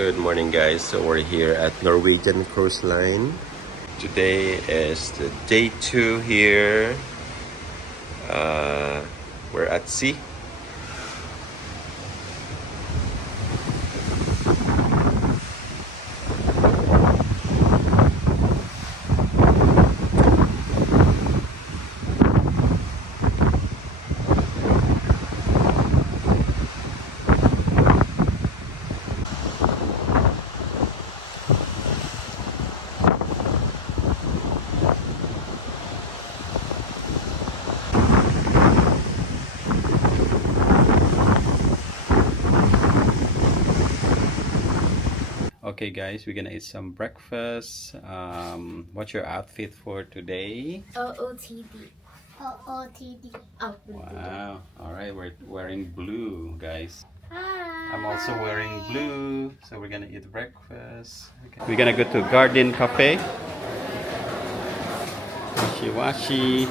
Good morning, guys. So we're here at Norwegian Cruise Line. Today is the day 2 here. We're at sea. Okay, guys, we're gonna eat some breakfast. What's your outfit for today? OOTD. OOTD. Oh, Wow. All right, we're wearing blue, guys. Hi. I'm also wearing blue, so we're gonna eat breakfast. Okay. We're gonna go to Garden Cafe. Washi.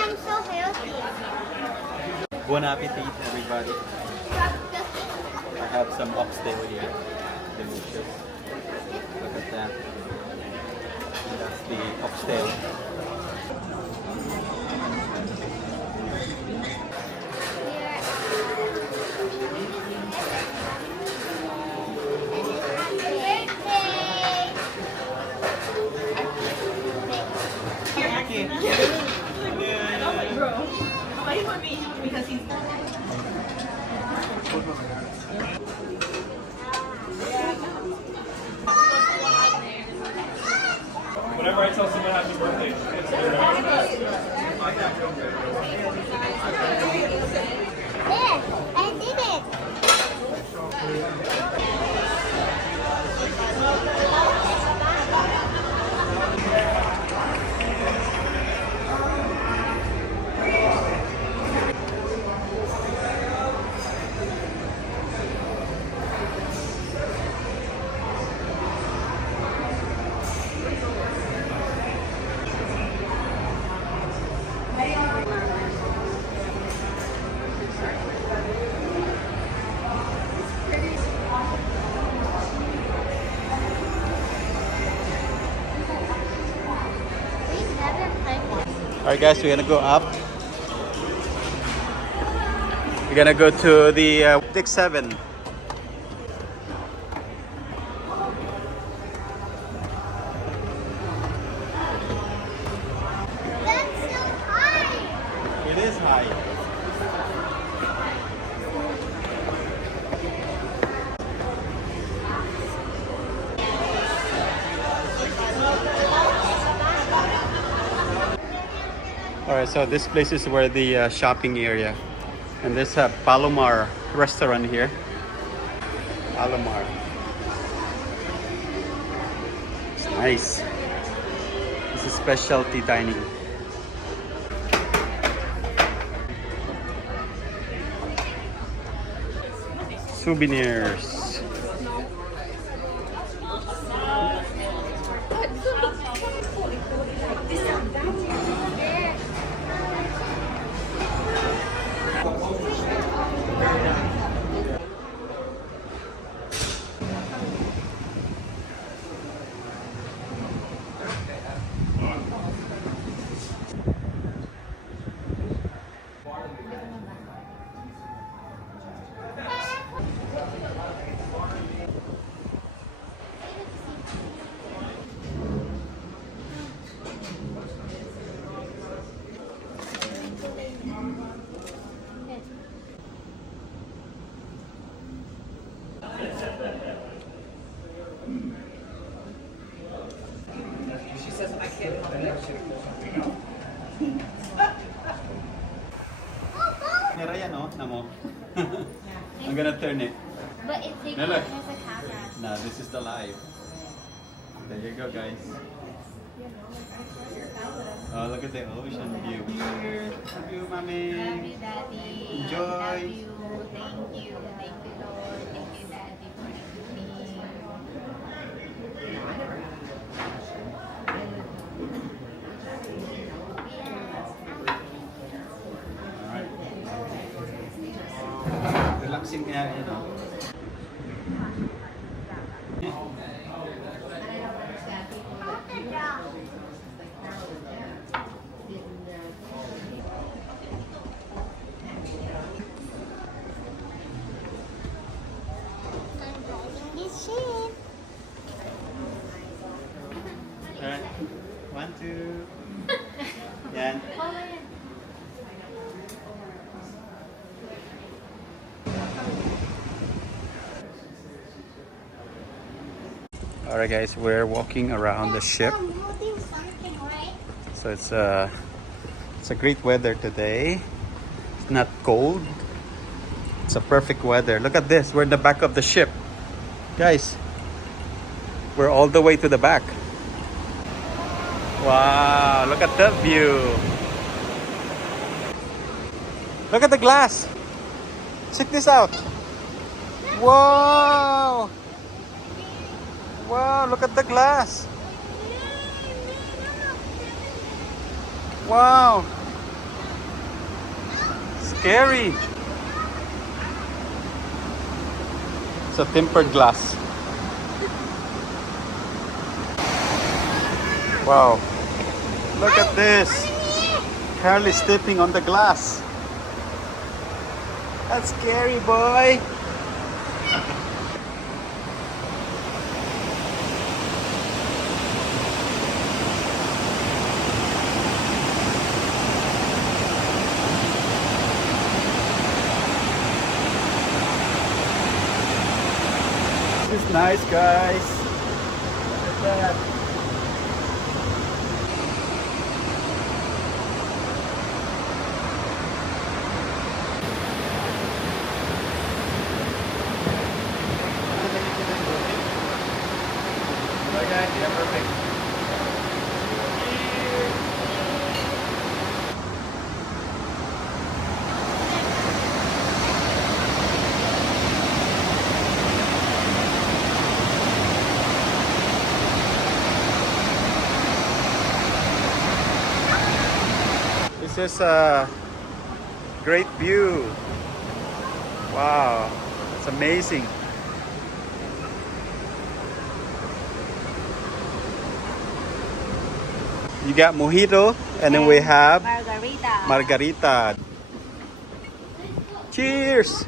I'm so healthy. Bon appetit, everybody. I have some oxtail here. Delicious. Look at that. And that's the oxtail. Whenever I tell someone happy birthday, it's their There, I did it. Alright, guys, we're gonna go up. We're gonna go to the deck 7. That's so high. It is high. Alright, so this place is where the shopping area. And there's a Palomar restaurant here. Palomar. It's nice. This is specialty dining. Souvenirs. Nira yan, oh. Namo. I'm gonna turn it. But it's No, look. has a camera. Nah, this is the live. There you go, guys. Oh, look at the ocean view. Here. Love you, mommy. Love you, Daddy. Enjoy. Love you. Thank you. Thank you, Lord. Thank you, Daddy. unboxing niya, you know. I'm driving this ship. Alright. 1, 2. Yan. Alright guys, we're walking around the ship. I'm holding something, right? So it's a great weather today. It's not cold. It's a perfect weather. Look at this. We're in the back of the ship. Guys, we're all the way to the back. Wow, look at that view. Look at the glass. Check this out. Wow. Wow, look at the glass. Wow. Scary. It's a tempered glass. Wow. Look at this. Carl is stepping on the glass. That's scary, boy. This is nice, guys. Look at that. Okay, yeah, perfect. This is a great view. Wow, it's amazing. You got mojito, and then we have margarita. Cheers!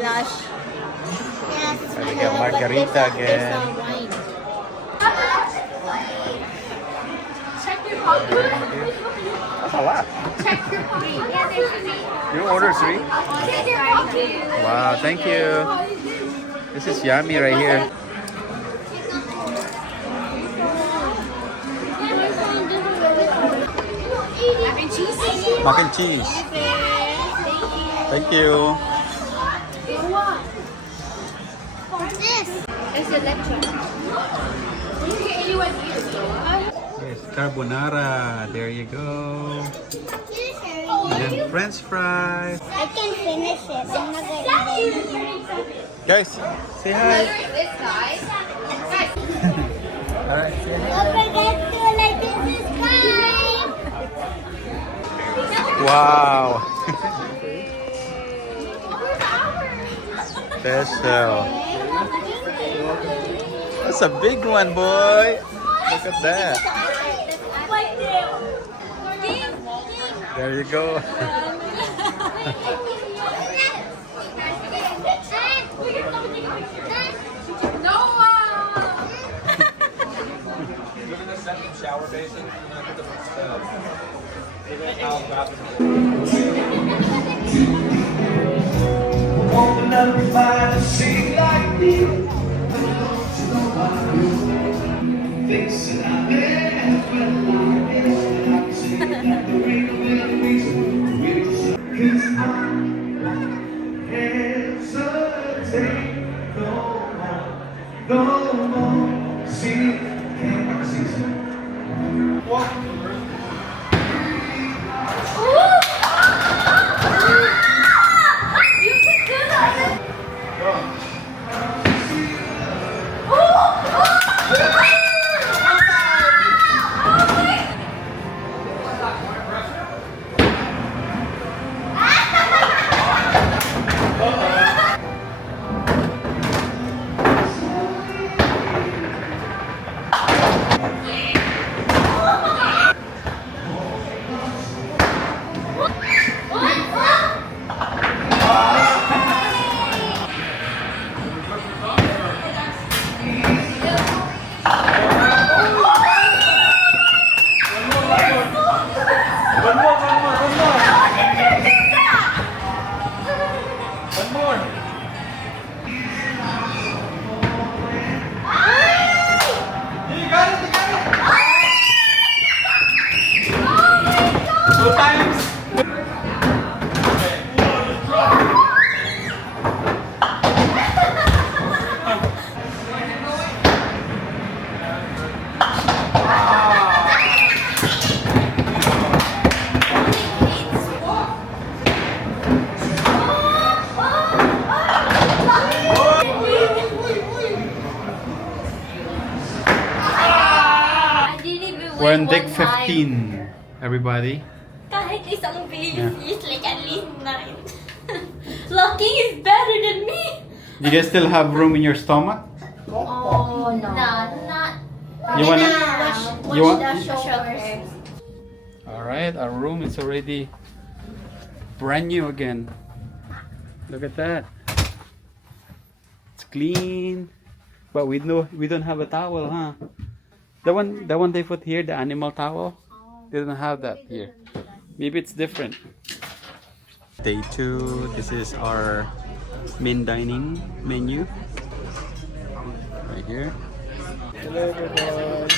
Lush. Yes. And we got margarita again. That's a lot. You ordered 3? Wow, thank you. This is yummy right here. Mac and cheese. Thank you. Yes, carbonara. There you go. And then French fries. I can finish it. I'm not gonna Guys, say hi. Alright, say hi. Don't forget to like and subscribe. Wow. Special. That's a big one, boy. Look at that. There you go. Shower basin. Open up your mind and see like me. Things that I never felt like this, and I can see that the real reason. 'Cause I hesitate no more. See, can't see some. Walk. You can We're on deck one time. 15, everybody. Kahit isang base Yeah. is like at least 9. Locking is better than me. You guys still have room in your stomach? Oh no. Not. You wanna? Watch You want? the chauffeur. All right, our room is already brand new again. Look at that. It's clean, but we don't have a towel, huh? The one they put here, the animal towel, they don't have that here. Maybe it's different. Day 2. This is our main dining menu. Right here. Hello, everyone.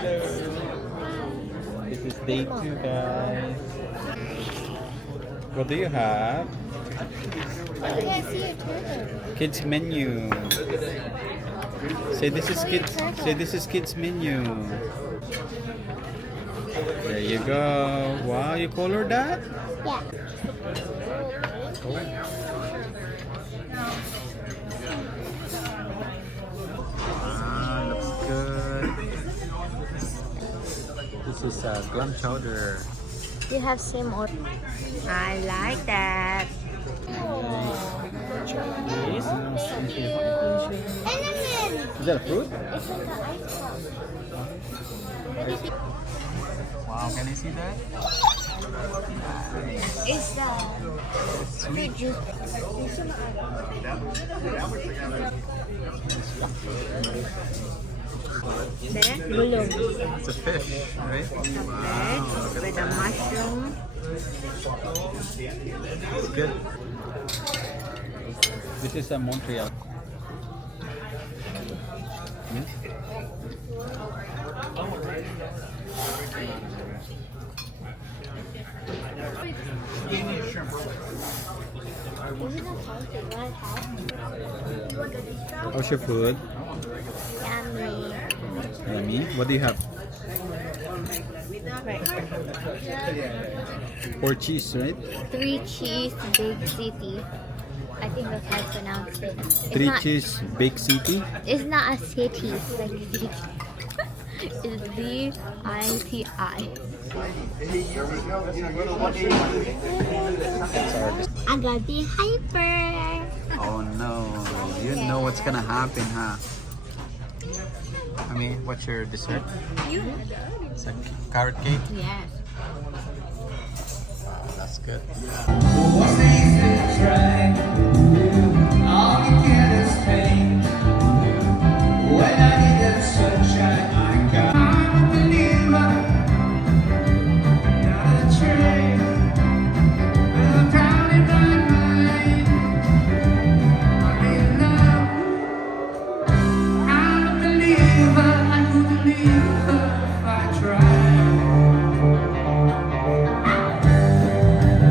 Hello. This is day 2, guys. What do you have? I can't see your turtle. Kids menu. Say this is kids. Say this is kids menu. There you go. Wow, you colored that? Yeah. Ah, looks good. This is clam chowder. You have same order. I like that. Cheese. Cinnamon! Is that a fruit? It's like an ice cream. Wow, can you see that? It's fruit juice. There, gulong. It's a fish, right? Wow, look With at a that. mushroom. It's good. This is a Montreal. Hmm? How's your food? Yummy. Yummy. What do you have? Or cheese, right? 3 cheese, big city. I think that's how to pronounce it. It's 3 not, cheese, bake city. It's not a city. It's like city. It's D-I-T-I. I got the hyper. Oh no, you know what's gonna happen, huh? I mean, what's your dessert? It's a carrot cake. Yes. Wow, that's good. What's the easy try?